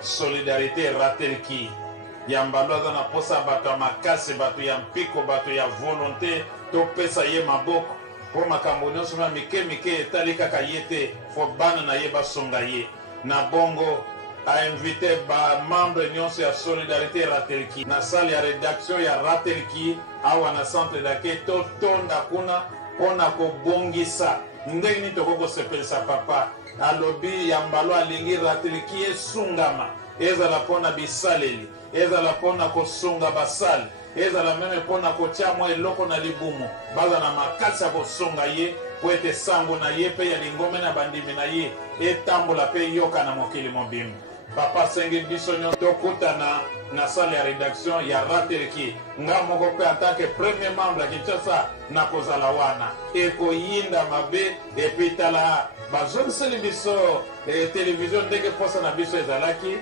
Solidarité ratelki yambaloza na posa bato ya makasi bato ya mpiko bato ya volonté topesa ye maboko po makambo nyonso na mike etali kaka ye te fo bana na ye basonga ye na bongo ainvite bamembre nyonso ya Solidarité ratelki na salle ya rédaction ya ratelki awa na centre dake totonda kuna mpona kobongisa ndenge nini tokokosepelisa papa alobi yambalo alingi ratelki esungama ezala mpona bisaleli ezala mpona kosunga basali ezala meme mpona kotia mwa eloko na libumu baza na makasi ya kosunga ye po ete sango na ye mpe ya lingombe na bandimi na ye etambola mpe yoka na mokili mobimba papa sengi biso nyonso tokutana na salle ya rédaction ya ratelki nga moko mpe en tant que premier membre ya Kinshasa na kozala wana ekoyinda mabe epi tala bazoliseli biso télévision ndenge posa na biso ezalaki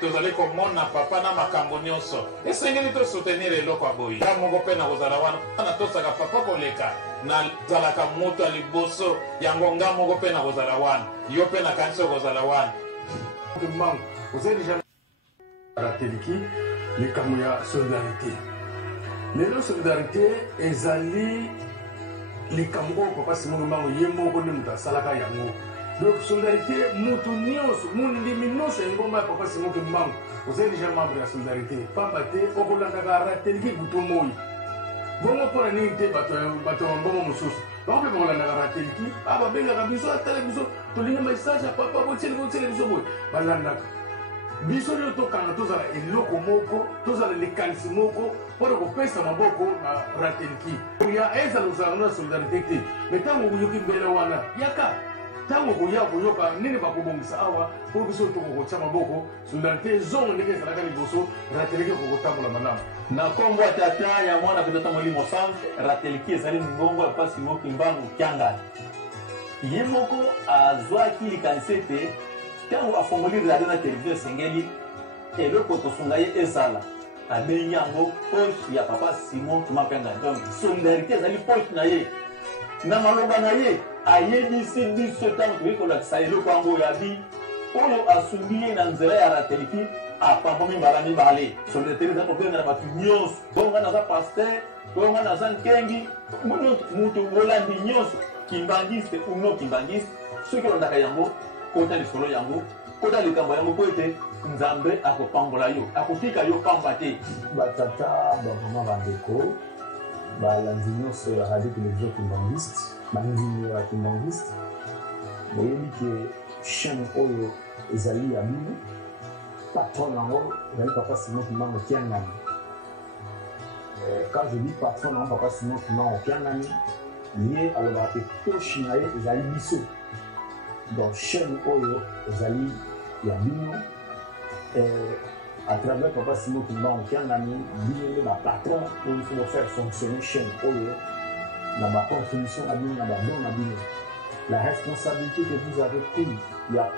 tozali komona papa na makambo nyonso esengeli tosoutenir eloko ya boyi nga moko mpe na kozala wana tosaka papa koleka nazalaka moto ya liboso yango nga moko mpe na kozala wana yo mpe nakanisi kozala wana vous avez déjà ratelki likambo ya solidarité lelo solidarité ezali likambo oyo papa Simon Mbango ye moko nde moto asalaka yango donc solidarité moto nyonso mondimi nyonso ya ngomba ya papa Simon Mbango vous avez déjà membre ya solidarité pamba te okolandaka ratelki buto moi bongo mpona nini te bato ya mbongo mosusu bakope bakolandaka ratelki babengaka biso atala biso tolinga message ya papa botiele biso boye balandaka biso nio tokanga tozala eloko moko tozala likanisi moko mpona kopesa maboko na ratelki ya ezala ozala na solidarité te me ntango okoyoki mbele wana yaka ntango okoya koyoka nini bakobongisa awa mpo biso tokokotia maboko solidarité ezongo ndenge ezalaka liboso ratelki okokotambola malamu na kombo ya tata ya mwana kutata molimo centre ratelki ezali ngongo ya mpasi moki mbangu kiangani ye moko azwaki likanisi ete ntango afongoli radio na televizio esengeli eloko tosunga ye ezala abengi yango poche ya papa Simon Kimapenda donc solidarité ezali poche na ye na maloba na ye ayebisi biso ntango tokoki kolakisa eloko yango yabi oyo asungi ye na nzela ya ratelki apambomi mbala mibale solidarité eza kobenga na bato nyonso bonga naza paster bonga naza nkengi mutu olandi nyonso kimbangiste uno kimbangiste soki olondaka yango kota lisolo yango kota likambo yango po ete nzambe akopambola yo akotika yo pamba te batata bamama bandeko balandi nyonso ya radio télévision kimbangiste bandimi ya kimbangiste boyebi ke chaîne oyo ezali ya bino patron yango ezali papa Simon Mbango Kiangani quand je dis patron yango papa Simon Mbango Kiangani ye alobaka te poche na ye ezali biso donc chaîne oyo ezali ya bino à travers papa Simon Mbango Kiangani bino nde bapatron oyo il faut faire fonctionner chaîne oyo na bacontribution na bino na badon na bino la responsabilité que vous avez pris ya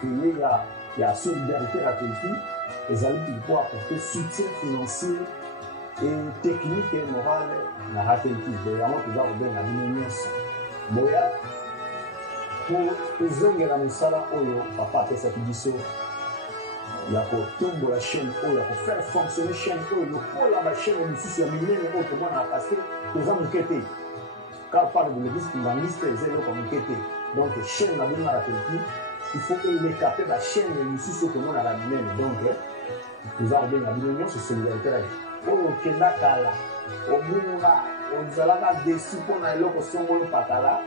créer ya solidarité ratelki ezali pour apporter soutien financier et technique et morale na ratelki yango toza kobenga bino nyonso boya pour ezongela mosala oyo papa apesaki biso ya kotombola chaîne oyo ya kofaire fonctionner chaîne oyo lokola bachaîne mosusu ya minene oyo tomonaka parce que toza moke te quand on parle de l'église kimbangiste eza eloko moke te donc chaîne na bino na ratelki il faut elekape bachaîne mosusu oyo tomonaka minene donc toza kobenga bino nyonso solidarité raki oyo okenda kala obunga ozalaka desu mpona eloko songo oyo pakala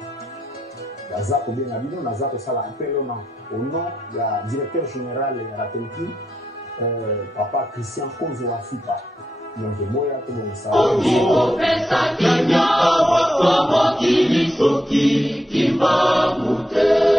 baza kobenga bino naza kosala appelo na au nom ya directeur général ya ratelki papa Christian Kozo Afipa donc boya tobongisa Kimba Mute